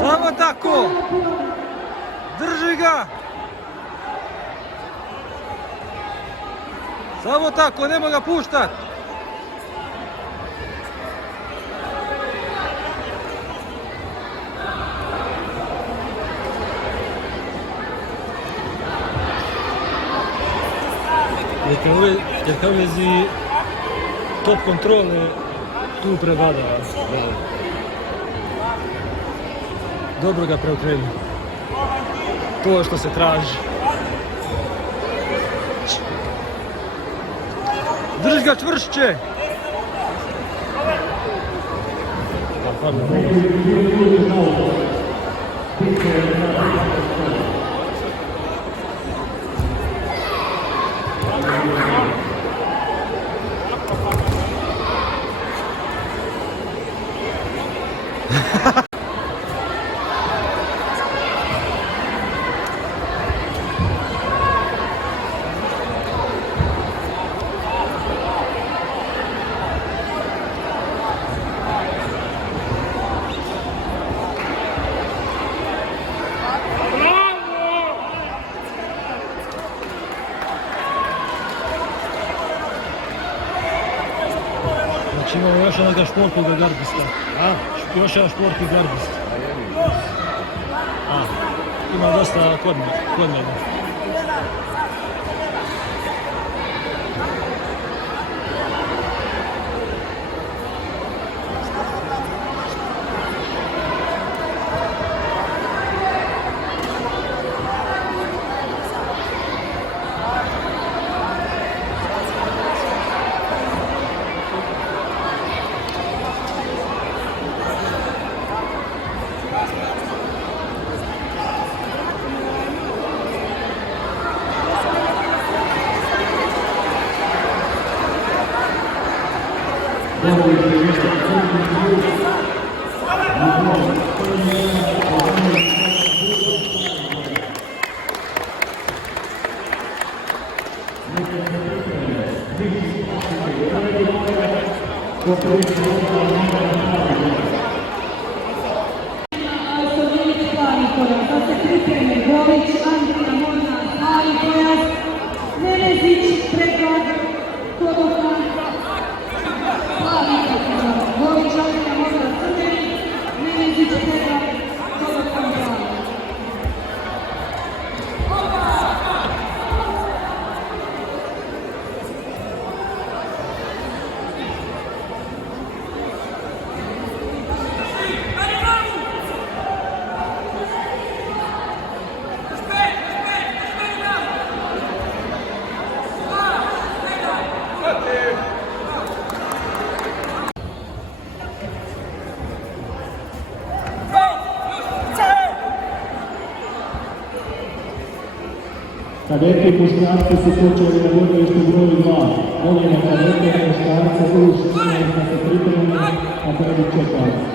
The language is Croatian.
Samo tako! Drži ga! Samo tako, nema ga puštat! Jer kao vezi top kontrole tu prevladava. Dobro ga preokrenu. To je što se traži. Drži ga čvršće! Imamo još onoga športnog gardista. Još jedan športni gardist. Ima dosta kod mene. Kadeti i muškarci su počeli na borilištu broju 2. Molim kadete i muškarce uš, da se pripremi na prvi čekanje.